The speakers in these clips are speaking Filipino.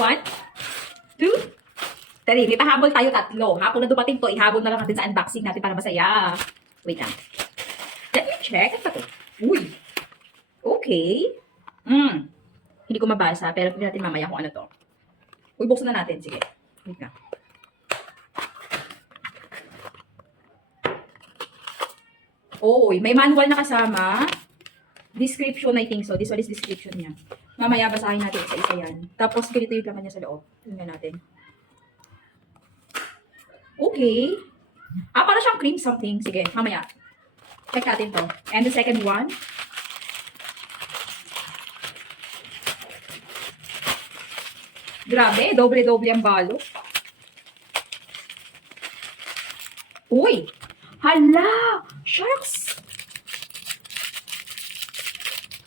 1, 2, 3. May pahabol tayo tatlo. Hapon na dumating to, ihabol na lang natin sa unboxing natin para masaya. Wait lang. Let me check. Ano ba to? Uy. Okay. Hindi ko mabasa, pero tignan natin mamaya kung ano to. Uy, buksan na natin. Sige. Wait lang. Uy, may manual na kasama. Description, I think so. This one is description niya. Mamaya basahin natin isa-isa yan. Tapos, ganito yung laman niya sa loob. Tingnan natin. Okay. Para siyang cream something. Sige, mamaya. Check natin to. And the second one. Grabe, doble-doble ang balo. Uy! Hala! Sharks!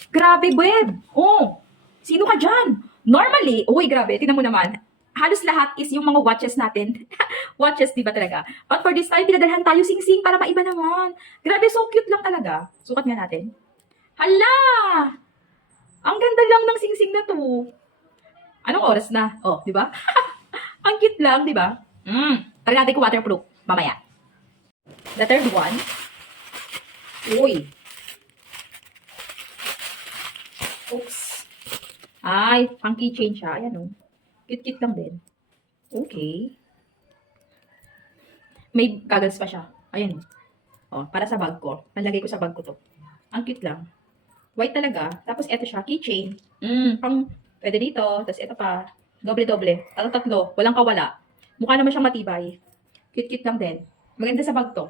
Grabe, Web! Oh! Sino ka dyan? Normally, uy, grabe, tingnan mo naman. Halos lahat is yung mga watches natin. Watches, di ba talaga? But for this time, pinadalhan tayo sing-sing para maiba naman. Grabe, so cute lang talaga. Sukat nga natin. Hala! Ang ganda lang ng sing-sing na to. Anong oras na? Oh, di ba? Ang cute lang, di ba? Try natin kung waterproof. Mamaya. The third one. Uy. Oops. Ay, pang keychain siya. Ayan o. Cute-cute lang din. Okay. May goggles pa siya. Ayan o. Oh, para sa bag ko. Nalagay ko sa bag ko to. Ang cute lang. White talaga. Tapos eto siya, keychain. Pang pwede dito. Tapos ito pa. Doble-doble. Tatlo. Walang kawala. Mukha naman siyang matibay. Cute-cute lang din. Maganda sa bag to.